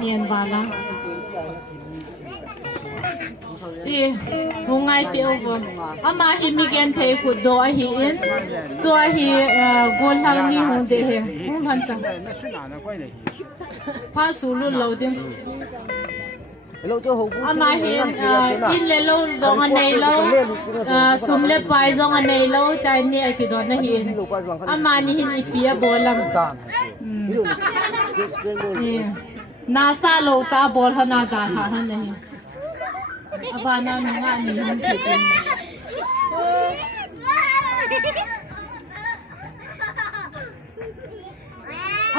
niyan bala. Rungai pe over. Ama hi migen the ku do a hi in. Do a hi gol hang ni hu de he. Hum han sa. Pa su lu lo ding. Ama hi in le lo zong an nei lo. Sum le pai zong an nei lo tai ni ai ki do na hi. Ama ni hin I pi a bolam. Nasa lo ka bol ha na da ha han nei. Abana nga ni hin kitin.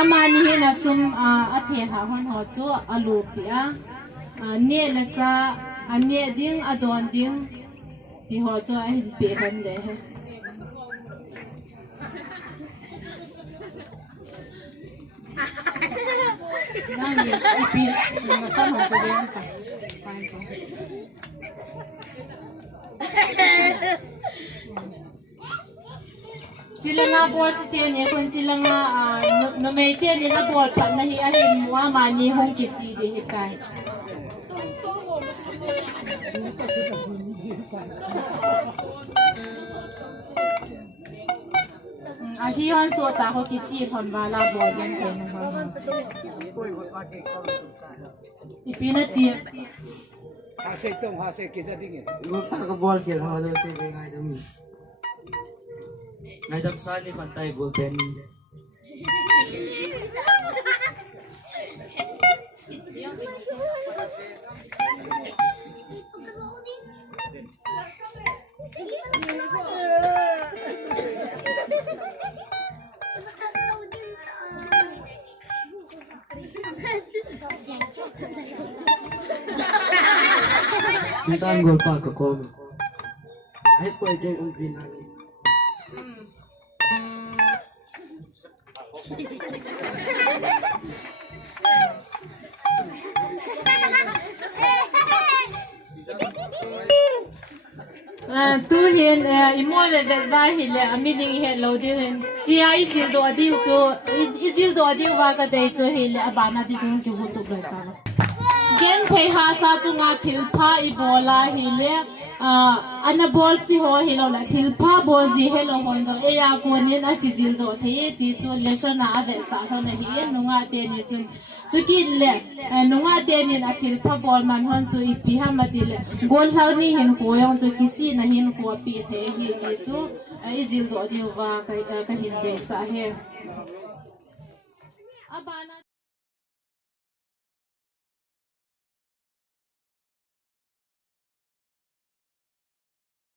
Amani hin asum athe ha hon ho chu alu pia ne la cha ane ding adon ding ti ho chu ai pe han de he nani ipi mata ho chu de pa Chilanga bol si tiyan eh kung chilanga no may tiyan nila bol pa nahi ahin mo mani hong kisi di hikay. Ahihan so tako kisi kon bala bol yan kayo nung bala. Ipinatiyan. Hasek tong hasek kisa dingin. Ka ball kil ha do se ngai dami. Ngai dam sa ni pantay ball pen. Kita gol pa ka ko. Ay pwede ang pinagi. Tu hiền imo về về vai hi le ami ding hi lo di hen chia I zil do di cho I zil do di wa ka dei cho hi le abana di jung ki hu tu bai ka gen phei ha sa chu nga thil pha I bola hi le ana bol si ho hi lo la thil pha bol ji he lo hon do e ya ko ni na ki zil do the ti chu le sha na ave sa ho na hi nu nga te ni chun chu ki le nu nga te ni na thil pha bol man hon chu I pi ha ma di le gol thau ni hin ko yong chu ki si na hin ko pi the hi ti chu I zil do di wa ka hin de sa he abana